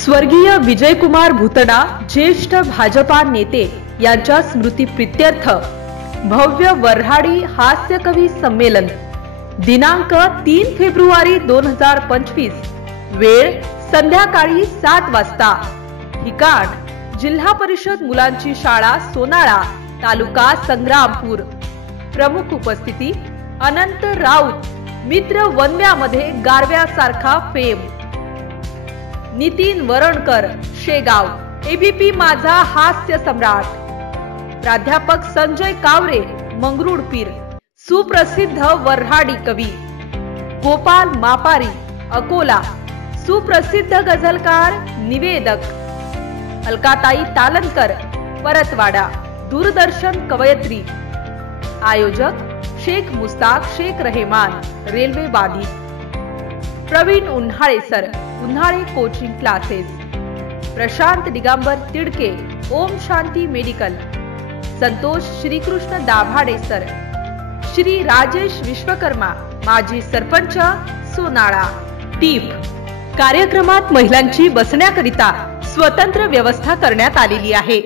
स्वर्गीय विजयकुमार भूतडा ज्येष्ठ भाजपा नेते यांच्या स्मृतीप्रित्यर्थ भव्य वऱ्हाडी हास्य कवी संमेलन दिनांक 3 फेब्रुवारी 2025, वेळ संध्याकाळी 7 वाजता, ठिकाण जिल्हा परिषद मुलांची शाळा सोनाळा, तालुका संग्रामपूर। प्रमुख उपस्थिती अनंत राऊत, मित्र वनव्यामध्ये गारव्यासारखा फेम, नितीन वरणकर शेगाव, एबीपी माझा हास्य सम्राट, प्राध्यापक संजय कावरे मंगरुळपीर, सुप्रसिद्ध वऱ्हाडी कवी गोपाल मापारी अकोला, सुप्रसिद्ध गझलकार निवेदक अलकाताई तालनकर परतवाडा, दूरदर्शन कवयत्री। आयोजक शेख मुस्ताक शेख रहेमान रेल्वे बाधित, प्रवीण उन्हाळे सर उन्हाळे coaching classes, Prashant Digambar Tidke Om Shanti medical, Santosh Shrikrishna Dabhade sir, Shri Rajesh Vishwakarma माजी सरपंच सोनाळा। टीप कार्यक्रमात महिलांची बसण्याकरिता स्वतंत्र व्यवस्था करण्यात आलेली आहे।